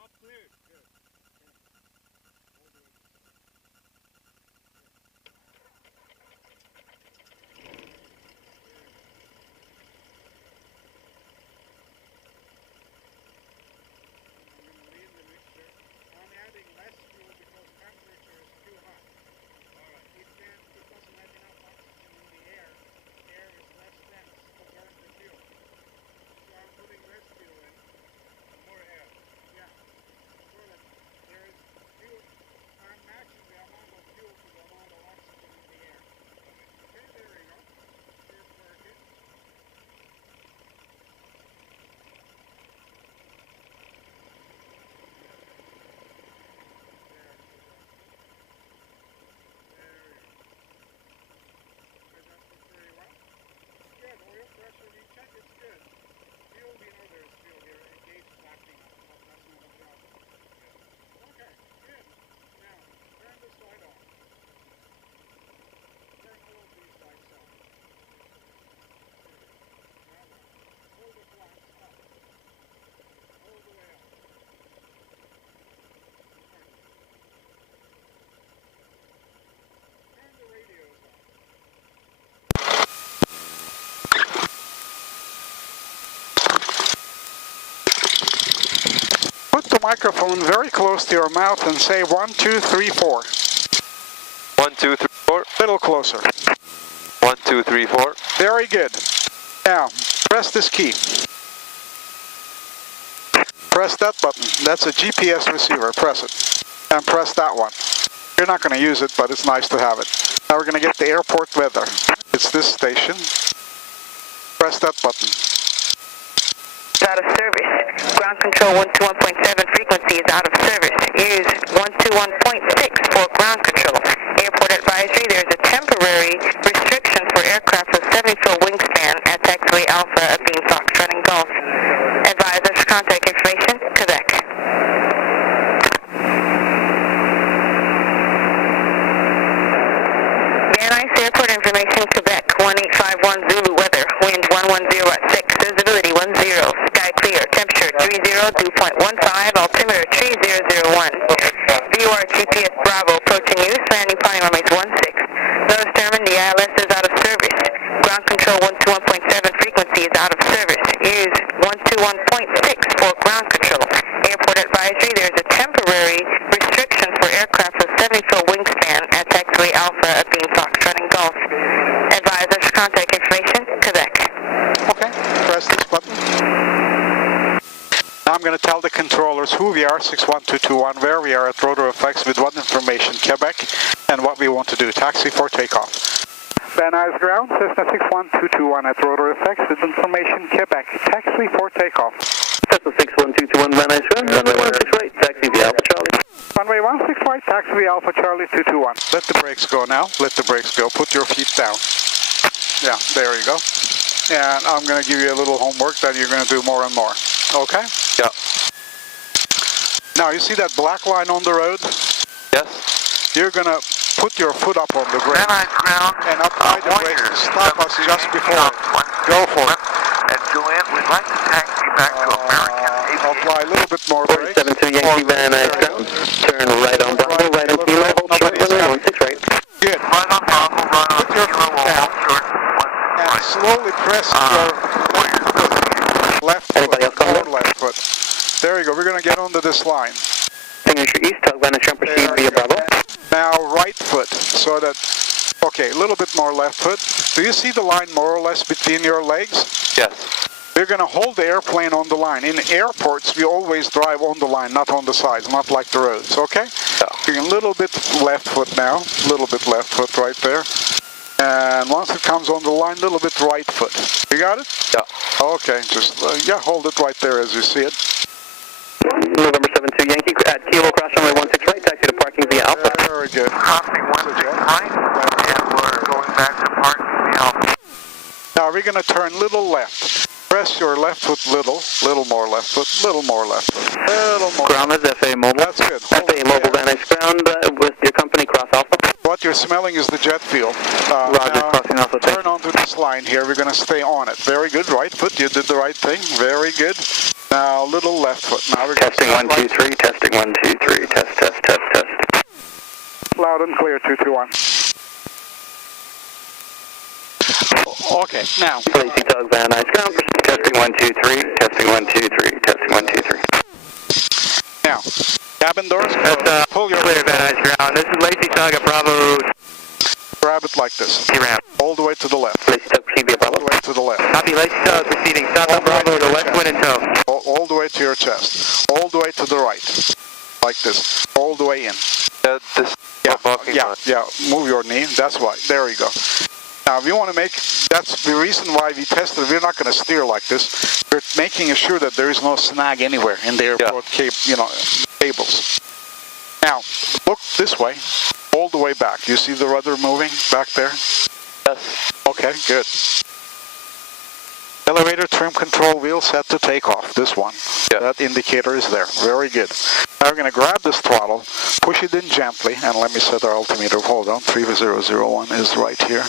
All clear. Good. Put the microphone very close to your mouth and say 1, 2, 3, 4. 1, 2, 3, 4. Little closer. 1, 2, 3, 4. Very good. Now, press this key. Press that button. That's a GPS receiver. Press it. And press that one. You're not going to use it, but it's nice to have it. Now we're going to get the airport weather. It's this station. Press that button. Out of service. Ground control 121.7 frequency is out of service. Use 121.6 for ground control. Airport advisory, there's a temporary restriction for aircraft with 70-foot wingspan at taxiway Alpha at Beam Foxtrot and Golf. Advisors, contact information, Quebec. Van Nuys Airport information, Quebec 1851 Zulu weather. Wind 110 at 6, visibility 10. Sky clear, temperature 30, dew point 15, altimeter 3001. VOR GPS Bravo approaching you, landing flying runways 16. Notice German, the ILS is out of service. Ground control 121.7 frequency is out of service. Use 121.6 for ground control. Airport advisory, there's a temporary restriction for aircraft with 70-foot wingspan at taxiway Alpha at Beam Foxtrot and Golf. Advisors, contact information, Quebec. Okay, press this button. Now I'm going to tell the controllers who we are, 61221, where we are at ROTOR F with what information, Quebec, and what we want to do. Taxi for takeoff. Van Nuys ground, Cessna 61221 at ROTOR F with information, Quebec. Taxi for takeoff. Cessna 61221, Van Nuys ground, runway 16 right, taxi via Alpha Charlie. Runway 16 right, taxi via Alpha Charlie 221. Let the brakes go now. Let the brakes go. Put your feet down. Yeah, there you go. And I'm going to give you a little homework that you're going to do more and more. Okay? Yeah. Now, you see that black line on the road? Yes. You're going to put your foot up on the brake Van Nuys ground, and apply the brakes to stop us just before it. Go for it. And Juliet, we'd like to taxi back to American Aviation. Apply a little bit more brakes. 472 Yankee Van Nuys ground. Turn right on Bravo, right on Kilo, hold short runway 16 right. Good. Right on Bravo, right on Put your Kilo, foot down hold short and slowly press your left foot, Anybody else coming or left foot. There you go. We're going to get onto this line. Signature east, tug Van Nuys ground, proceed via Bravo. Now right foot, so that, okay, a little bit more left foot. Do you see the line more or less between your legs? Yes. We're going to hold the airplane on the line. In airports, we always drive on the line, not on the sides, not like the roads, okay? Yeah. A little bit left foot now, a little bit left foot right there. And once it comes on the line, a little bit right foot. You got it? Yeah. Okay, just, yeah, hold it right there as you see it. November 72 Yankee at Kilo, cross runway 16 right, taxi to parking via Alpha. Very good. Copy 16 right, and we're going back to parking the Alpha. Now we're going to turn little left. Press your left foot little more left foot, little more left foot, little more. Ground is FA Mobile. That's good. FA Mobile Van Nuys ground with your company, cross Alpha. What you're smelling is the jet fuel. Roger, now crossing Alpha. turn onto this line here. We're going to stay on it. Very good. Right foot. You did the right thing. Very good. Now Now a little left foot. Now we're Testing going 1, 2, 3, testing 1, 2, 3, test. Loud and clear, 221. Okay, now. Lazy Tug, Van Nuys ground. Testing 1, 2, 3, testing 1, 2, 3, testing 1, 2, 3. Now, cabin doors, pull your Clear, Van Nuys ground. This is Lazy Tug at Bravo. grab it like this. Ramp. All the way to the left. Lazy Tug, proceed via Bravo. All the way to the left. Copy, Lazy Tug, proceeding southbound Bravo to west wind and tow. All the way to your chest. All the way to the right. Like this. All the way in. This Yeah, move your knee. That's right. There you go. Now, if you want to make, that's the reason why we tested, we're not going to steer like this. We're making sure that there is no snag anywhere in the airport cables. Now, look this way, all the way back. You see the rudder moving back there? Yes. Okay, good. Elevator trim control wheel set to take off, this one. Yeah. That indicator is there, very good. Now we're going to grab this throttle, push it in gently, and let me set our altimeter. Hold on, 3001 is right here.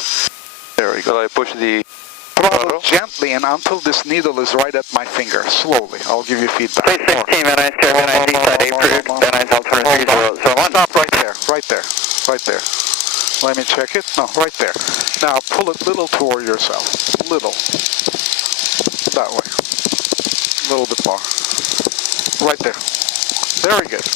There we go. So I push the Throttle gently and until this needle is right at my finger, slowly. I'll give you feedback. 316, Van Nuys, Van Nuys, east side, approved. Van Nuys, alternative 30. So on. Stop right there, right there, right there. Let me check it. No, right there. Now pull it little toward yourself. Little. That way. A little bit more. Right there. Very good.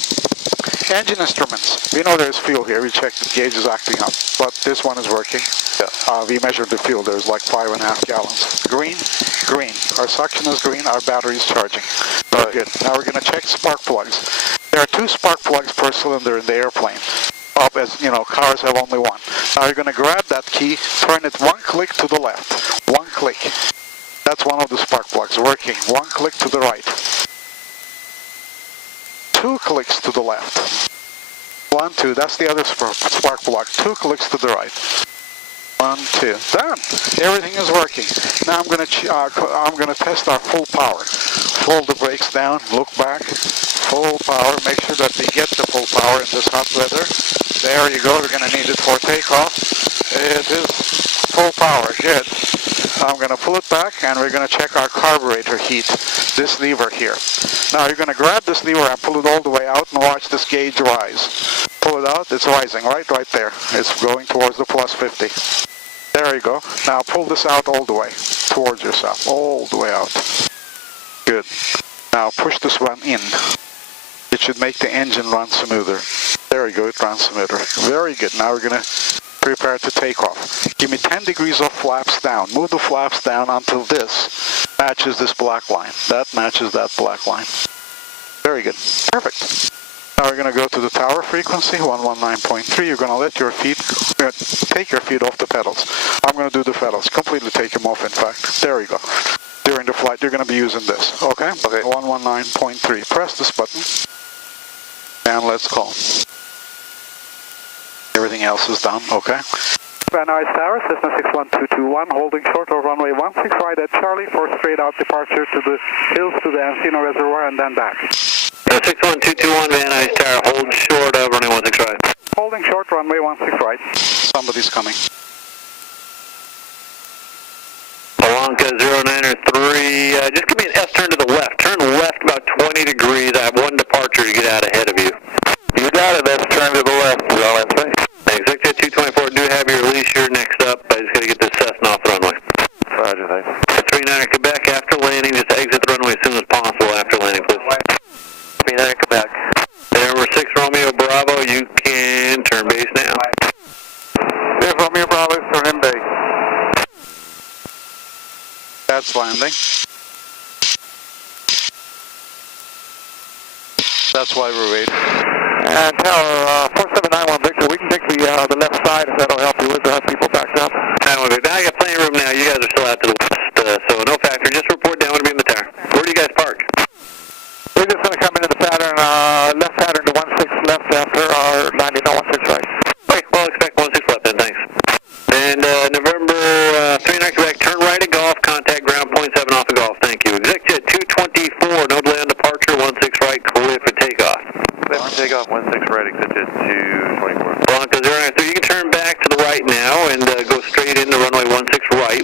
Engine instruments. We know there's fuel here. We checked the gauge is acting up, but this one is working. Yeah. We measured the fuel. There's like 5.5 gallons. Green, green. Our suction is green. Our battery is charging. Very good. Now we're going to check spark plugs. There are 2 spark plugs per cylinder in the airplane. Up as you know, cars have only one. Now you're going to grab that key, turn it 1 click to the left. 1 click. That's one of the spark plugs working. 1 click to the right. 2 clicks to the left. 1, 2. That's the other spark plug. 2 clicks to the right. 1, 2. Done. Everything is working. Now I'm going to test our full power. Fold the brakes down. Look back. Full power. Make sure that we get the full power in this hot weather. There you go. We're going to need it for takeoff. It is full power. Good. I'm going to pull it back and we're going to check our carburetor heat. This lever here. Now you're going to grab this lever and pull it all the way out and watch this gauge rise. Pull it out. It's rising right there. It's going towards the plus 50. There you go. Now pull this out all the way towards yourself. All the way out. Good. Now push this one in. It should make the engine run smoother. There you go. It runs smoother. Very good. Now we're going to prepare to take off. Give me 10 degrees of flaps down. Move the flaps down until this matches this black line. That matches that black line. Very good. Perfect. Now we're going to go to the tower frequency, 119.3. You're going to let your feet, take your feet off the pedals. I'm going to do the pedals. Completely take them off, in fact. There you go. During the flight, you're going to be using this. Okay? Okay. 119.3. Press this button. And let's call. Everything else is done. Okay? Van Nuys Tower, Cessna 61221, holding short of runway 16 right at Charlie for straight out departure to the hills to the Encino Reservoir and then back. 61221, Van Nuys Tower, hold short of runway 16 right. Holding short, runway 16 right. Somebody's coming. Blanca 093, just give me an S-turn to the left. Turn left about 20 degrees. I have 1 departure to get out ahead of you. You got it, S-turn to the left. Is all I'm saying. Executive 224, do have your release here next up. I just got to get this Cessna off the runway. Roger, thanks. 39 Quebec, after landing, just exit the runway as soon as possible after landing, please. 39 Quebec. Number 6 Romeo Bravo, you can turn base now. 6 Romeo Bravo, turn in base. That's landing. That's why we're waiting. And tower 4791 Victor, we can take the left side if that'll help you with people backed up. Now I got plenty of room now. You guys are still out to the west, so no factor. Just report down when to be in the tower. Where do you guys park? We're just going to come into the pattern, left pattern to 16 left after our landing on 16 right. Okay, well, expect 16 left then, thanks. And November 39 Quebec, turn right at Golf, contact ground 0.7 off of Golf, thank you. Executive 224, no delay on departure, 16 right, clear for takeoff. Clear for takeoff, 16 right, executive 224. Blanca 093, you can turn back to the right now and go straight into runway 16 right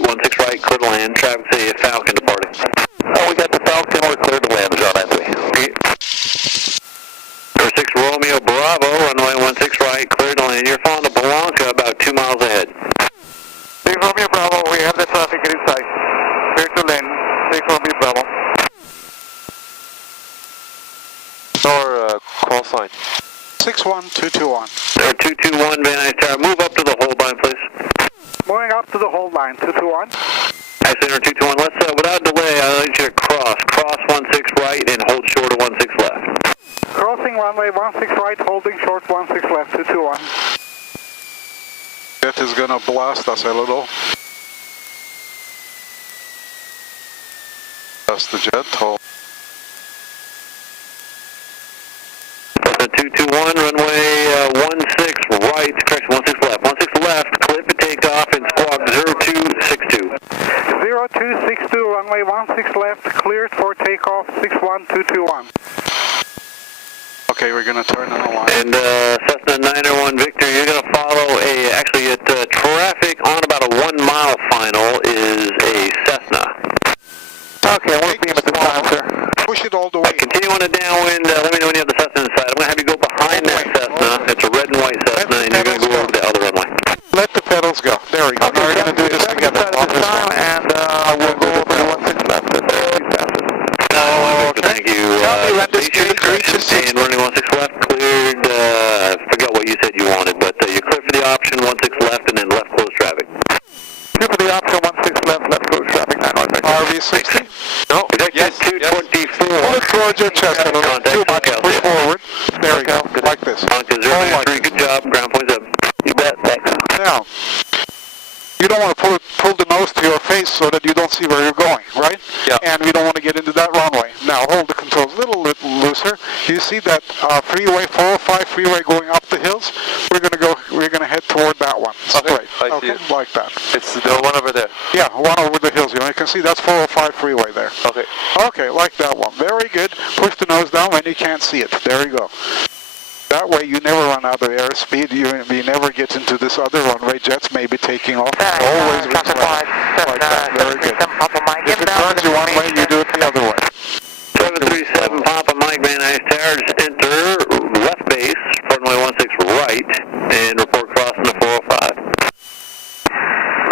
line. 61221. 221, Van Nuys Tower. Move up to the hold line, please. Moving up to the hold line, 221. Center 221. Let's, without delay, I'll let you to cross 16 right and hold short of 16 left. Crossing runway 16 right, holding short 16 left, 221. Jet is gonna blast us a little. That's the jet, hold. 221, runway 16 right, correction, 16 left. 16 left, clip and take off and squawk 0262. 0262, runway 16 left, cleared for takeoff, 61221. Okay, we're gonna turn on the line. And Cessna 901 Victor, you're gonna follow actually at traffic on about a 1 mile final is a Cessna. Okay, I won't beam at the time, sir. Push it all the way. Continue on the downwind, let me know when you have the Cessna inside. I'm gonna have you go behind that Cessna. It's a red and white Cessna, and you're gonna go over the other runway. Let the pedals go. There we go. Okay, now we're gonna do this together on this time, and we'll go over the 16 left. Thank you. And running 16 left, cleared, I forgot what you said you wanted, but you're clear for the option, 16 left, and then left close traffic. Clear for the option, 16 left, left close traffic, 9-1. RV60? No, yes, 224. Look towards your chest a little. Too much. Push forward. There we go. Like this. Good job. Ground points up. You bet. Thanks. Now, you don't want to pull the nose to your face so that you don't see where you're going, right? Yeah. And we don't want to get into that runway. Now, hold the controls a little looser. You see that freeway, 405 freeway going up the hills? We're gonna head toward that one. Straight. I see it. Like that. It's the one over there. Yeah, one over the hills. You can see that's 405 freeway there. Okay. Okay, like that one. Very good. Push the nose down when you can't see it. There you go. That way you never run out of airspeed. You never get into this other runway. Jets may be taking off. Always like that. Very good. If it turns you one way, you do it the other way. 737 Papa Mike Van Nuys Tower. Just enter left base, runway 16 right, and report crossing the 405.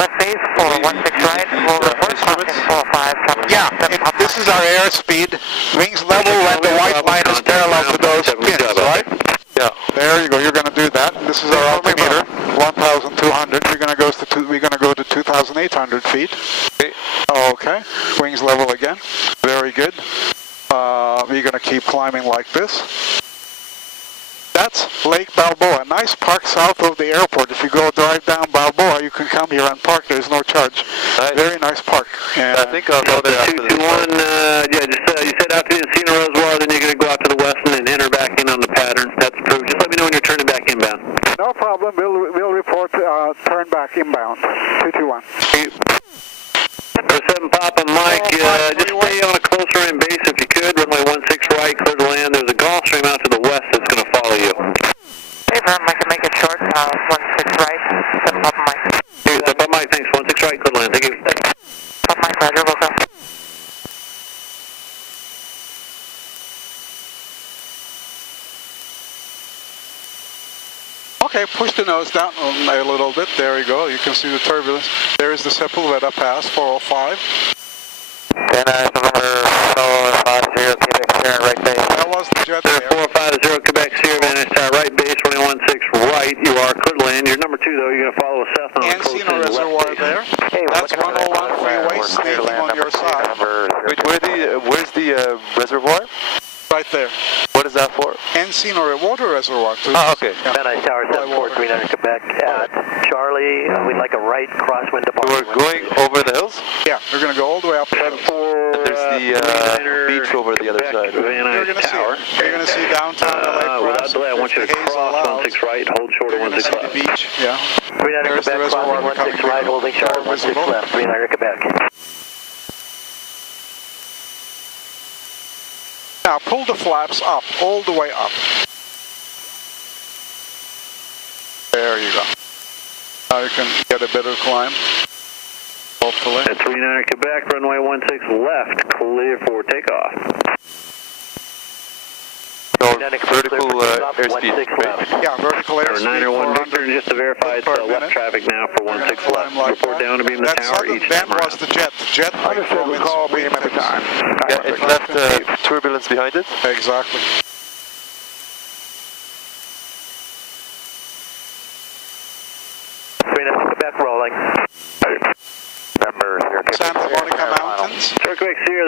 Left base, 416 right, we'll report crossing 405. Yeah, this is our airspeed. Wings level and the white line is parallel to those pins, right? Yeah. There you go. You're going to do that. This is our altimeter, 1,200. We're going to go to 2,800 feet. Okay. Wings level again. Very good. We're going to keep climbing like this. That's Lake Balboa, a nice park south of the airport. If you go drive down Balboa, you can come here and park. There's no charge. Nice. Very nice park. And I think I'll go there after this. 221, you said out to the Encino Reservoir, then you're going to go out to the west and then enter back in on the pattern. That's approved. Just let me know when you're turning back inbound. no problem. We'll report turn back inbound. 221. 7 Papa Mike, just stay on a closer in base if you could. Runway 16 right, clear to land. There's a Gulf Stream out to the west that's going to follow you. Hey, Vern, I can make it short. 16 right, 7 Papa Mike. Hey, 7 Papa Mike, thanks. 16 right, clear to land. Thank you. Papa Mike, Roger, welcome. Okay, push the nose down a little bit. There we go. You can see the turbulence. There is the Sepulveda Pass, 405. Then November 450, Quebec Sierra, right base. That was the jet there. 450 Quebec Sierra, Van Nuys Tower, right base, 216 right. You are clear to land. You're number 2, though. You're going to follow a Cessna on close Encino Reservoir there. Hey, that's 101 freeway snaking on your side. Wait, where's the reservoir? Right there. What is that for? Encino water reservoir. Oh, okay. Yeah. Van Nuys Tower 74300 Quebec. Charlie, we'd like a right crosswind We're departure. going over the hills? Yeah, we're going to go all the way up. There's the beach over the other side. You're going to see it. You're going to see downtown LA. Without delay, I want you to cross 16 right, hold short of 16 left. The beach, yeah. 300 There's the Quebec, reservoir crossing 16 right, holding sharp, 16 left, 300 Quebec. Now pull the flaps up, all the way up. There you go. Now you can get a better climb. Hopefully. At 39 Quebec, runway 16 left, clear for takeoff. So vertical airspeed. Yeah, vertical airspeed. 901 Victor, and just to verify, it's left traffic now for 16 left. Report down to beam the tower each time That was the jet. Jet Understood, we call beam every time. Yeah, it left turbulence behind it. Exactly.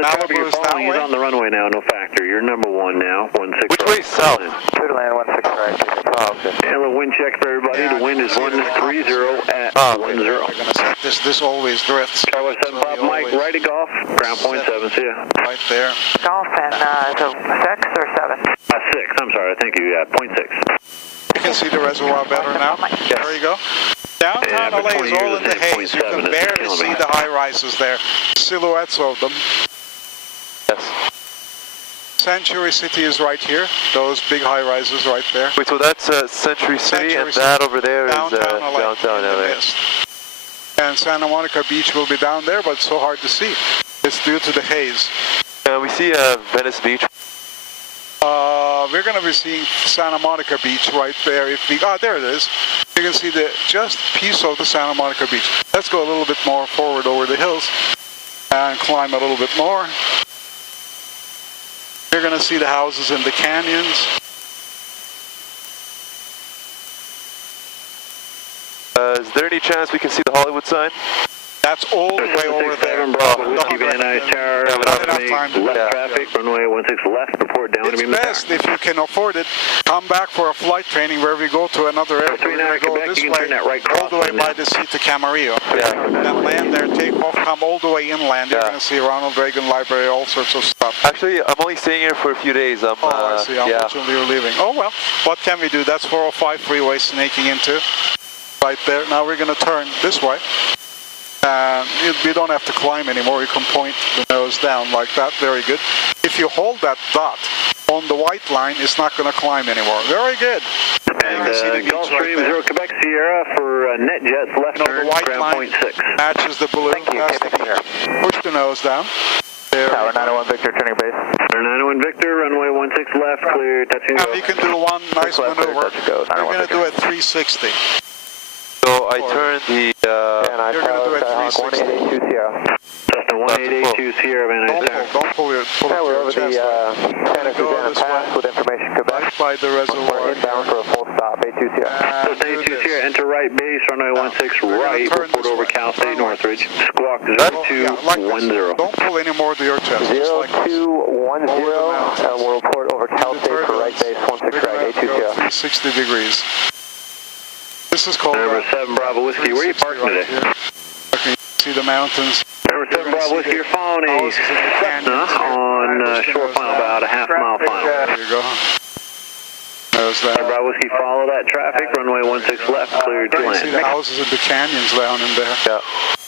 traffic Malibu you're is that following is way. on the runway now, no factor. You're number 1 now, 16 Which right. way south? Clear to land 16 right. Oh, okay. And a little wind check for everybody. Yeah, The wind is 130 at Oh, okay. 10. We're going to set this. This always drifts. Tower 7 So Pop we Mike, always right at golf, ground point 7, see ya. Right there. Golf and is it 6 or 7? 6, I'm sorry, thank you, yeah, point 6. You can see the reservoir better now. There you go. Downtown Yeah, LA is between all you in the and haze. You 0.7 can is barely killing see me. the high rises there. Silhouettes of them. Yes. Century City is right here. Those big high rises right there. Wait, so that's Century City, Century and City. that over there is Downtown LA. downtown in the LA. mist. And Santa Monica Beach will be down there, but it's so hard to see. It's due to the haze. We see Venice Beach. We're going to be seeing Santa Monica Beach right there. There it is. You can see the just piece of the Santa Monica Beach. Let's go a little bit more forward over the hills and climb a little bit more. You're going to see the houses in the canyons. Is there any chance we can see the Hollywood sign? That's all the way over there. Bravo, Whiskey Van Nuys Tower, Not enough time to do left that. traffic, runway 16 left, report down to It's me in the tower. best if you can afford it. Come back for a flight training where we go to another airport. We're going to go Quebec, this you can way, turn that right all the way cross by lane the sea to Camarillo. Yeah. Then land there, take off, come all the way inland. You're Yeah. going to see Ronald Reagan Library, all sorts of stuff. Actually, I'm only staying here for a few days. Oh, I see. Yeah. Unfortunately, you're leaving. Oh, well, what can we do? That's 405 freeway snaking into. Right there. Now we're going to turn this way. And we don't have to climb anymore. You can point the nose down like that. Very good. If you hold that dot on the white line, it's not going to climb anymore. Very good. And you can see the beach Gulfstream right there. 0 Quebec Sierra for NetJets left No, turn, the white ground line point 6. matches the blue. Thank you, That's Cape the beach. Push the nose down. There. Tower 901 Victor, turning base. Tower 901 Victor, runway 16 left, clear, touching And go. you can do one nice Left, maneuver. touch go, You're going to do a 360. So I turned the. You're going to do a 360. 1882 Sierra. Cessna 1882 Sierra Van Nuys Tower. Don't pull Yeah, up we're your over chest. the Santa Go Susana this Pass way. with information Quebec. Right by the reservoir. We're inbound for a full stop, A2 Sierra. And Cessna do 82 this. Sierra, enter right base, runway 16 We're gonna right, turn report this over way. Cal State Turn Northridge. Squawk Oh, yeah, like this. 0210. Don't pull any more to your chest. Just like this. 0210, we'll report over Cal State for right base, 16 We're right, going to A2 go Sierra. 360 degrees. This is called Number 7 Bravo Whiskey, where are you 360 parking right today? here. Okay, see the mountains. Number 7 Bravo Whiskey, you're following a houses in the Cessna canyons. on shore final, about a half-mile final. There you go. There's that. Bravo Whiskey, follow that traffic, runway 16 left, clear to You can see the land. houses in the canyons down in there. Yeah.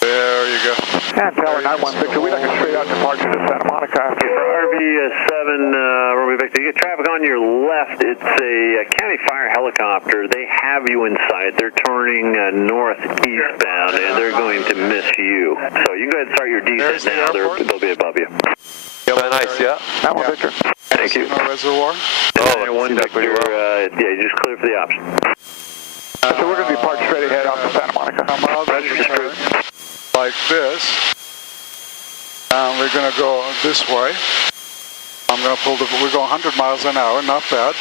There you go. And Tower 91 Victor, we'd like a straight out departure to Santa Monica after. RV7, Romeo Victor, you get traffic on your left. It's a county fire helicopter. They have you in sight. They're turning northeastbound, and they're going to miss you. So you can go ahead and start your There's descent the now. airport. They'll be above you. Very nice, yeah. That one, Victor. Thank you. Casino Reservoir. Oh, I can One see that pretty Victor, well. yeah, you just clear for the option. So we're going to be parked straight ahead out to Santa Monica. Come out of the turn like this. And we're going to go this way. I'm going to pull we're going 100 miles an hour, not bad.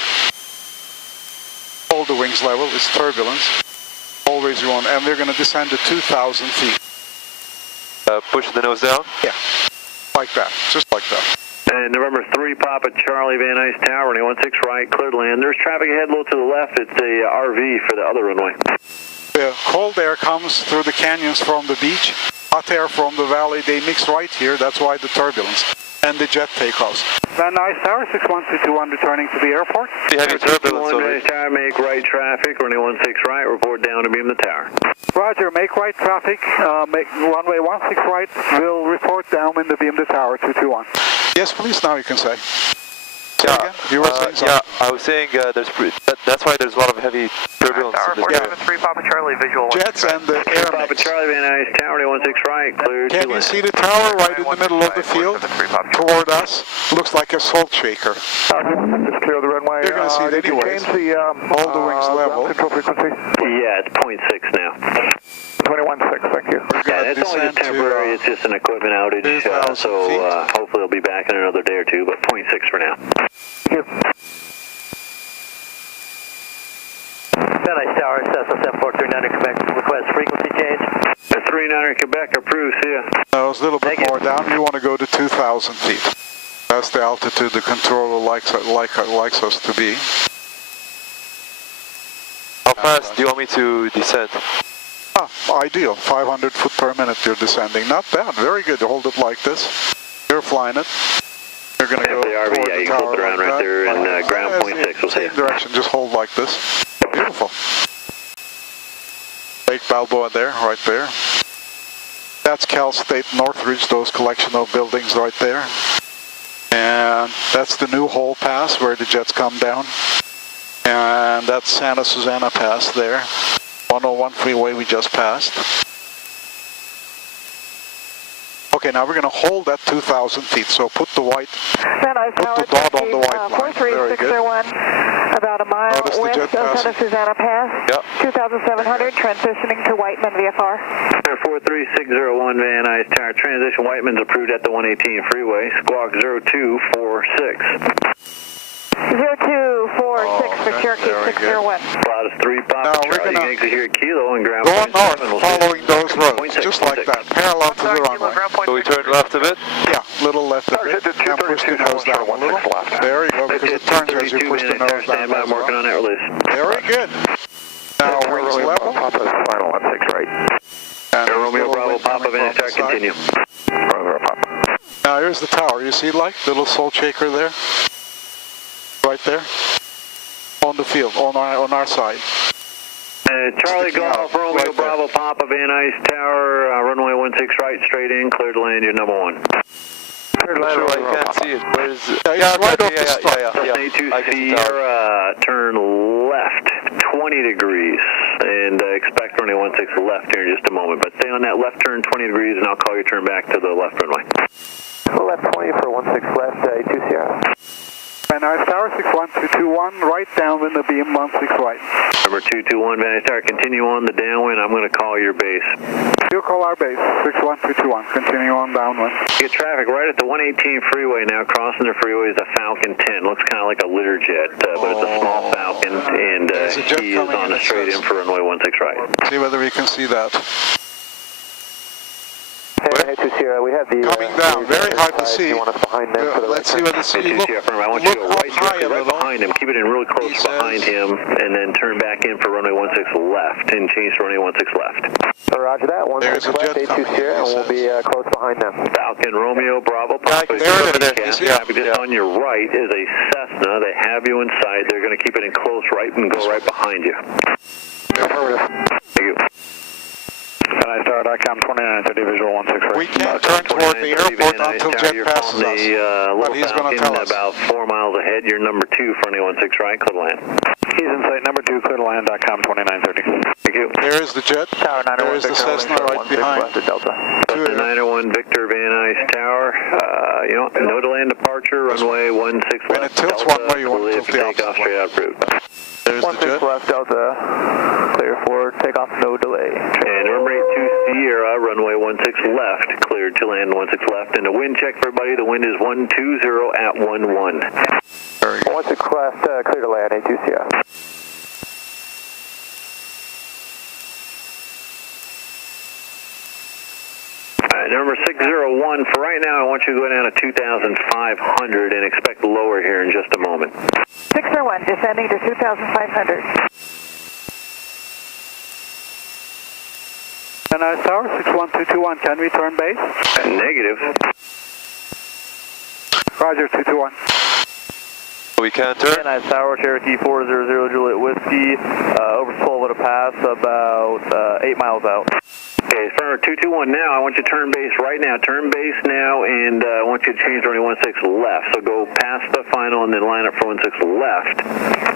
Hold the wings level, it's turbulence. Always you want, and we're going to descend to 2,000 feet. Push the nose down. Yeah, like that, just like that. And November 3 Papa Charlie Van Nuys Tower, runway 16 right, cleared land. There's traffic ahead, a little to the left. It's a RV for the other runway. The cold air comes through the canyons from the beach. Hot air from the valley, they mix right here. That's why the turbulence and the jet takeoffs. Van Nuys Tower, 61221, returning to the airport. See heavy turbulence Van over Nuys Tower, make right traffic, runway 16 right, report down to beam the tower. Roger, make right traffic, make runway 16 right, will report down in the beam the tower, 221. Yes, please, now you can say. Yeah, again? You were saying something. yeah, I was saying that's why there's a lot of heavy turbulence Tower in this area. 473 Papa Charlie, visual. Jets and the air Papa mix. Charlie Van Nuys Tower, runway 16 right, clear to Can you land. see the tower right in the middle of the field toward us? Looks like a salt shaker. Just clear the runway. You're going to see it anyways. Change the Hold the wings level. control frequency. Yeah, it's 0.6 now. 21.6, thank you. We're Yeah, going it's only just temporary. It's just an equipment outage, 2,000 so feet. hopefully it'll be back in another day or two, but 0.6 for now. Thank you. Van Nuys Tower, Cessna 7439 Quebec, request frequency change. 39er Quebec, approved, see ya. No, it's a little bit more down. You want to go to 2,000 feet. That's the altitude the controller likes us to be. How fast do you want me to descend? Ideal. 500 foot per minute you're descending. Not bad. Very good. Hold it like this. You're flying it. You're going to go RV, toward yeah, the you can tower flip it around like right that. there in ground point 6. We'll see Same ya. direction. Just hold like this. Beautiful. Lake Balboa there, right there. That's Cal State Northridge, those collection of buildings right there. And that's the new Hole Pass where the jets come down. And that's Santa Susana Pass there. 101 freeway we just passed. Okay, now we're going to hold at 2,000 feet. So put the dot on the white line. Very good. 43601, about a mile Notice the west jet of passing. Santa Susana Pass. Yep. 2,700, transitioning to Whiteman VFR. 43601 Van Nuys Tower, transition Whiteman's approved at the 118 freeway, squawk 0246. 0246 for Cherokee 601. Cloud is 3 Papa Now we're Charlie, you gonna can exit here at Kilo and ground go point north, 7. We'll see ya. following those roads, Point six, just point like six. that, parallel to the runway. So we turn left a bit? Yeah, little left a bit, and push the nose down a little. There you go, because it turns as you push the nose down. Stand by, I'm working on that release. Very good. Now wings level. Papa is final 16 right. And Romeo Bravo Papa Van Nuys Tower, continue. Romeo Papa. Now here's the tower. You see, like little salt shaker there, right there, on the field, on our side. Charlie Sticking Golf, out, Romeo right there. Bravo Papa Van Nuys Tower, runway 16 right, straight in, clear to land, you're number 1. Sure, I can't see it. Where is it? Yeah, it's right off the strut. Yeah. A2 I can see tower. Sierra, turn left 20 degrees, and expect runway 16 left here in just a moment, but stay on that left turn 20 degrees, and I'll call your turn back to the left runway. Left 20 for 16 left, A2 Sierra. Van Nuys Tower 61221, right downwind the beam 16 right. Number 221 Van Nuys Tower, continue on the downwind, I'm going to call your base. You'll call our base, 61221, continue on downwind. Get traffic right at the 118 freeway now, crossing the freeway is a Falcon 10, looks kind of like a litter jet, but it's a small Falcon, and There's a jet he is coming on in, a straight it in says. for runway 16 right. See whether we can see that. A2 Sierra, we have the... Coming down, very hard to see. You want us behind them for the Let's right see turn? whether see. A2 Look, Sierra, I want you to go look right, up high a directly right little. behind him, keep it in really close He behind says- him, and then turn back in for runway 16 left, and change to runway 16 left. Roger that, There's 16 a left, jet coming A2 Sierra, in, and he we'll be close behind them. Falcon Romeo Bravo Papa. there it is. Yeah, You see yeah, it? just on your right is a Cessna. They have you inside. They're going to keep it in close right and go right behind you. Affirmative. Thank you. Van Nuys Tower, DICOM 2930, visual 16 right. We can't turn toward the airport until jet passes us. But he's gonna tell us. About 4 miles ahead. You're number 2 for runway 16 right. Clear to land. He's in sight, number 2, clear to land, DICOM 2930. Thank you. There is the jet. Tower 901 There is the Victor, Cessna right behind. left of Delta. Two The 901 Victor Van Nuys Tower. No to land departure. Runway 16 left. When it tilts Delta, one way, you want to clear tilt for the takeoff opposite straight out approved. There's the 16 jet. left, Delta, clear for takeoff, no delay. And number 82 Sierra, runway 16 left, cleared to land 16 left. And the wind check for everybody, the wind is 120 at 11. Very good. 16 left, clear to land, A2 Sierra. Number 601, for right now, I want you to go down to 2,500 and expect lower here in just a moment. 601, descending to 2,500. Van Nuys Tower 61221, can we turn base? Negative. Roger, 221. We can't turn? Van Nuys Tower, Cherokee 400 Juliet Whiskey, over 12 at a pass, about 8 miles out. Okay, for 221 now, I want you to turn base right now. Turn base now, and I want you to change to runway 16 left. So go past the final and then line up for 16 left,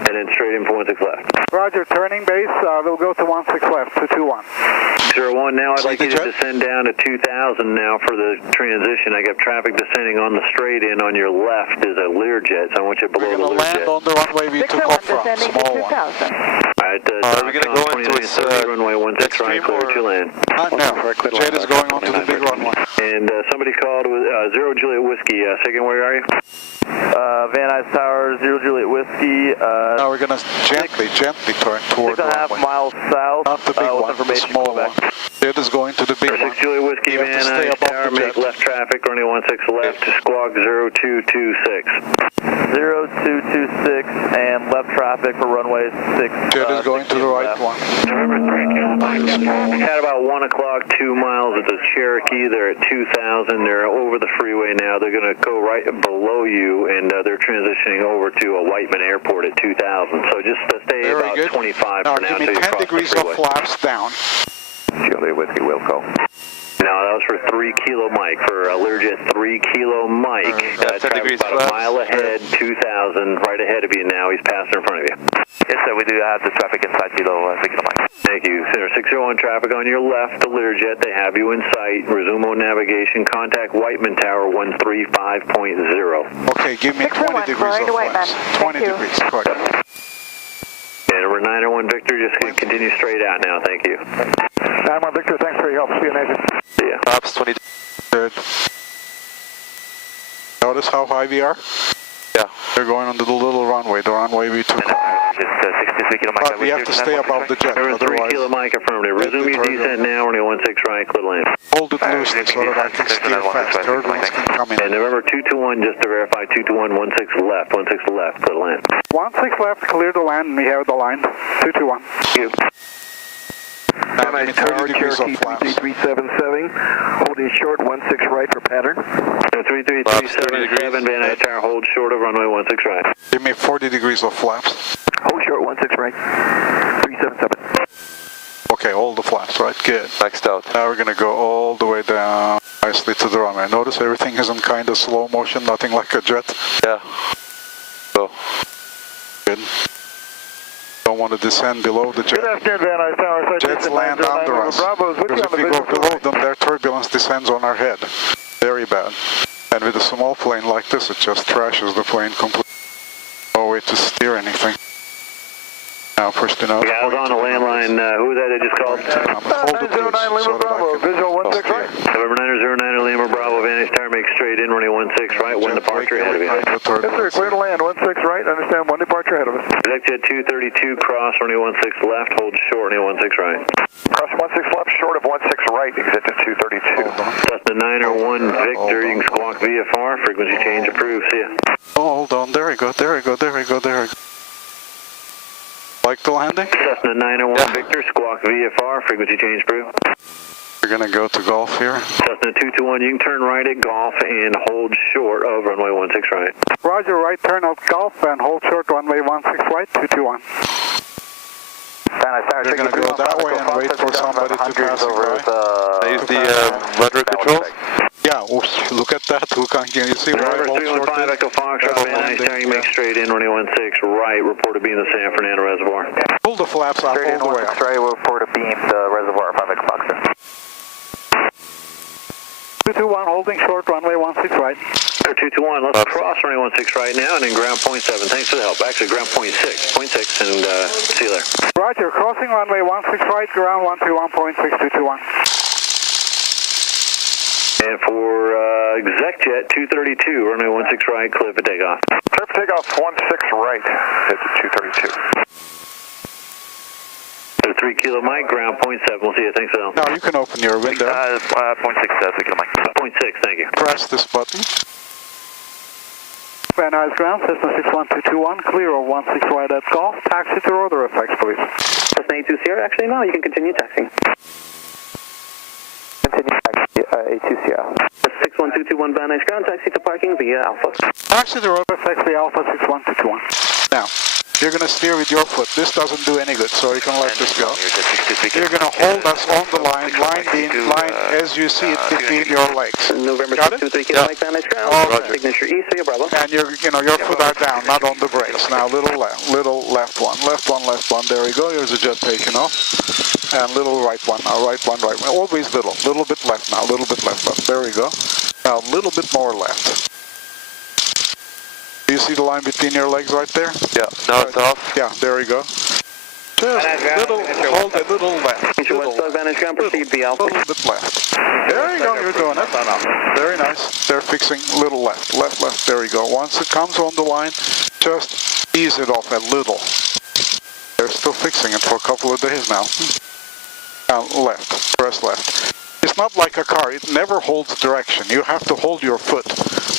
and then straight in for 16 left. Roger, turning base, we'll go to 16 left, 221. 01 now, I'd like See you the to jet? descend down to 2,000 now for the transition. I got traffic descending on the straight in. On your left is a Learjet, so I want you below We're the going to land Learjet. on the runway we took 601, off from, descending small to one. 2,000. All right, Are we gonna go into this, runway 16 right, clear to land. Not now, jet is going on to the big runway. And somebody called with 0 Juliet Whiskey. Second, where are you? Van Nuys Tower, 0 Juliet Whiskey. Now we're going to gently turn toward the runway. 6.5 miles south. Not the big one, the small one. Jet is going to the big one. 6 Juliet Whiskey, You have Van to stay Nuys above Tower, the make jet. left traffic, runway 16 left to squawk 0226. 0226 and left traffic for runway 6. Jet is going to the right left. one. At about 1 o'clock, 2 miles at the Cherokee. They're at 2,000. They're over the freeway now. They're going to go right below you, and they're transitioning over to a Whiteman Airport at 2,000. So just stay Very about good. 25 Now for now give me until you 10 cross degrees the of freeway. flaps down. Juliet Whiskey, Wilco. No, that was for 3 Kilo Mike. For Learjet 3 Kilo Mike. 10 degrees about flaps. a mile ahead, 2,000, right ahead of you now. He's passing in front of you. Yes, sir, we do have the traffic inside Kilo 6 Mike. Thank you. Center 601 traffic on your left, the Learjet. They have you in sight. Resume on navigation. Contact Whiteman Tower 135.0. Okay, give me 20 degrees of flaps. 20 degrees, correct. And over 901 Victor, just continue straight out now. Thank you. 9-1 Victor, thanks for your help. See you, Nathan. See ya. Flaps 20. Good. Notice how high we are? Yeah. We're going on the little runway, the runway we took off. Just 63 Kilo Mike. But we have to stay above the jet, Number 3 otherwise Kilo Mike affirmative. Resume your descent now. Runway 16 right, clear land. hold it loosely so that I can steer fast. Turbulence can come in. And November 221, just to verify, 221, 16 left, 16 left, clear land. 16 left, clear the land, and we have the line. 221. Thank you. Now give me 30 degrees of flaps. 3377, holding short 16 right for pattern. 33377, Van Nuys Tower, hold short of runway 16 right. Give me 40 degrees of flaps. Hold short 16 right, 377. Okay, all the flaps, right? Good. Maxed out. Now we're going to go all the way down nicely to the runway. Notice everything is in kind of slow motion, nothing like a jet. Yeah. So. Good. Don't want to descend below the jet. Good afternoon, Van Nuys Tower. Jets land under us. Because if we go below them, their turbulence descends on our head. Very bad. And with a small plane like this, it just trashes the plane completely. No way to steer anything. Now push the nose. Yeah, I was on a landline. Who was that I just called? Hold it loose so that I can visual 16 right. November 909 Lima Bravo, Van Nuys Tower, make straight in, runway 16 right, one departure ahead of you. Yes, sir, clear to land, 16 right, understand, one departure ahead of us. Project jet 232, cross, runway 16 left, hold short, runway 16 right. Cross 16 left, short of 16 right, exit to 232. Cessna 901 Victor, you can squawk VFR, frequency change approved, see ya. Oh, hold on, there we go, there we go, there we go, there we go. Like the landing? Cessna 901 Victor, squawk VFR, frequency change approved. We're going to go to golf here. Cessna 221, you can turn right at golf and hold short of runway 16 right. Roger, right turn out golf and hold short runway 16 right, 221. You're going to go that way and wait for somebody to pass by. Use the rudder controls. Yeah, look at that. Who can you see where I Number hold short 315 Echo Foxtrot, Van Nuys Tower, you make straight in, runway 16 right, report to be in the San Fernando Reservoir. Pull the flaps out all the way up. Right, we'll report a beam to reservoir 5 Echo Foxtrot. 221 holding short runway 16 right. 221, let's cross runway 16 right now and then ground point 7. Thanks for the help. Actually, ground point 6, and see you there. Roger, crossing runway 16 right, ground 131.6, 221. And for ExecJet 232, runway 16 right, clear for takeoff. Clear for takeoff 16 right, head to 232. 3 Kilo Mike, ground point 7. We'll see you. Thanks for the help. Now you can open your window. Point 6, 3 Kilo Mike. Point 6, thank you. Press this button. Van Nuys ground, Cessna 61221, clear of 16 right at golf. Taxi to ROTOR F, please. Cessna 820, actually no, you can continue taxiing. Continue taxi, A2CL. 61221 Van Nuys ground, taxi to parking via Alpha. Taxi to ROTOR F, via Alpha 61221. Now, you're going to steer with your foot. This doesn't do any good, so you can let this go. You're going to hold us on the line as you see it between your legs. November Got it? 23 Kilo Mike Van Nuys ground, signature E, so you're Bravo. And your foot are down, not on the brakes. Now, little left one. There we go. Here's the jet taking off. And little right one. Right one. Always little bit left now. Little bit left. There we go. Now, a little bit more left. Do you see the line between your legs right there? Yeah. Now it's off. Yeah, there we go. hold a little left. Advantage ground, proceed via Little bit left. There you go, you're doing it. Very nice. They're fixing little left, left. There you go. Once it comes on the line, just ease it off a little. They're still fixing it for a couple of days now. Left, press left. It's not like a car, it never holds direction. You have to hold your foot.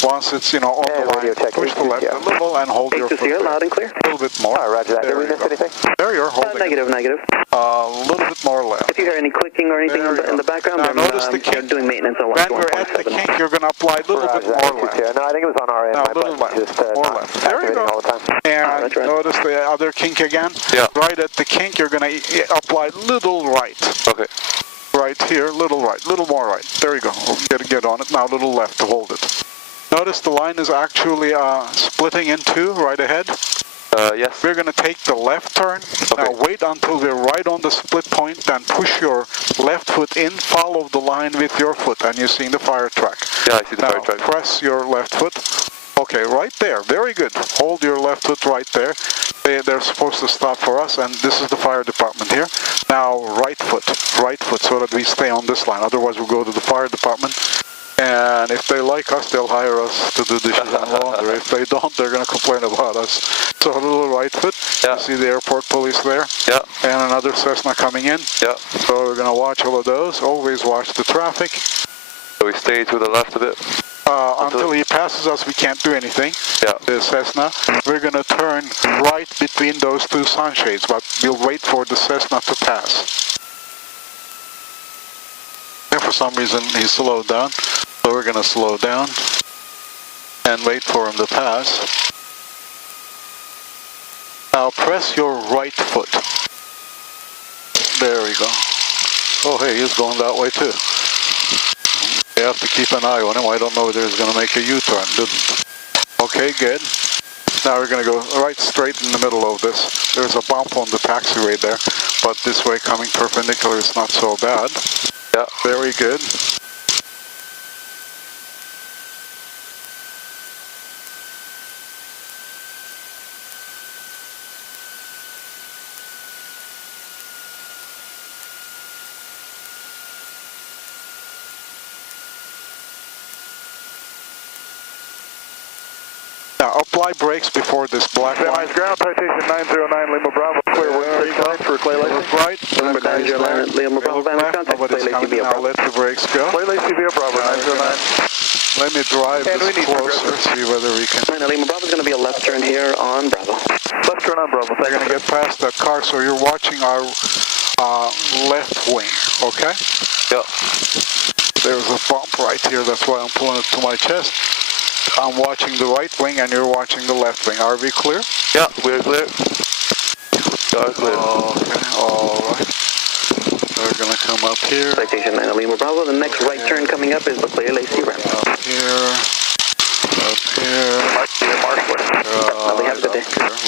Once it's, on the line, push the left a little and hold your foot. Loud and clear. A little bit more. Roger that. Did we miss anything? There you're holding. Negative. A little bit more left. If you hear any clicking or anything in the background, now notice the kink. doing maintenance on When we're at the kink, you're going to apply a little bit more left. No, I think it was on our end. No, a little left. More left. There you go. All the time. And notice the other kink again. Yeah. Right at the kink, you're going to apply little right. Okay. Right here, little right, little more right. There you go. Get on it. Now little left to hold it. Notice the line is actually splitting in two right ahead. Yes. We're going to take the left turn. Okay. Now wait until we're right on the split point, then push your left foot in, follow the line with your foot, and you're seeing the fire track. Yeah, I see the now, fire track. Press your left foot. Okay, right there. Very good. Hold your left foot right there. They're supposed to stop for us, and this is the fire department here. Now right foot, so that we stay on this line. Otherwise, we'll go to the fire department. And if they like us, they'll hire us to do dishes and laundry. If they don't, they're going to complain about us. So a little right foot. Yeah. You see the airport police there? Yeah. And another Cessna coming in. Yeah. So we're going to watch all of those. Always watch the traffic. So we stay to the left a bit? Until he passes us, we can't do anything. Yeah. The Cessna. We're going to turn right between those two sunshades, but we'll wait for the Cessna to pass. And for some reason, he slowed down. So we're going to slow down and wait for him to pass. Now press your right foot. There we go. Oh, hey, he's going that way too. You have to keep an eye on him. I don't know whether he's going to make a U-turn. Didn't. Okay, good. Now we're going to go right straight in the middle of this. There's a bump on the taxiway there, but this way coming perpendicular is not so bad. Yeah, very good. Now apply brakes before this black line. Ground, citation 909 Lima Bravo, clear 169 for Clay Lacey. Look right. Number 909 Lima Bravo, Left. Nobody's coming now. Let the brakes go. Clay Lacey via Bravo, 909. Let me drive this closer, see whether we can. Lima Bravo is going to be a left turn here on Bravo. Left turn on Bravo. They're going to get past that car, so you're watching our left wing, okay? Yeah. There's a bump right here, that's why I'm pulling it to my chest. I'm watching the right wing and you're watching the left wing. Are we clear? Yeah, we're clear. Car clear. Okay, alright. We're going to come up here. Citation 9 Lima Bravo. The next right turn coming up is the Clay Lacey ramp. Up here. Up here.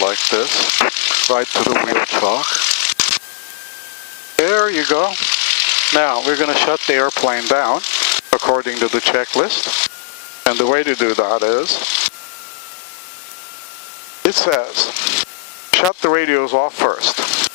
Like this. Right to the wheel chalk. There you go. Now, we're going to shut the airplane down according to the checklist. And the way to do that is, it says, shut the radios off first.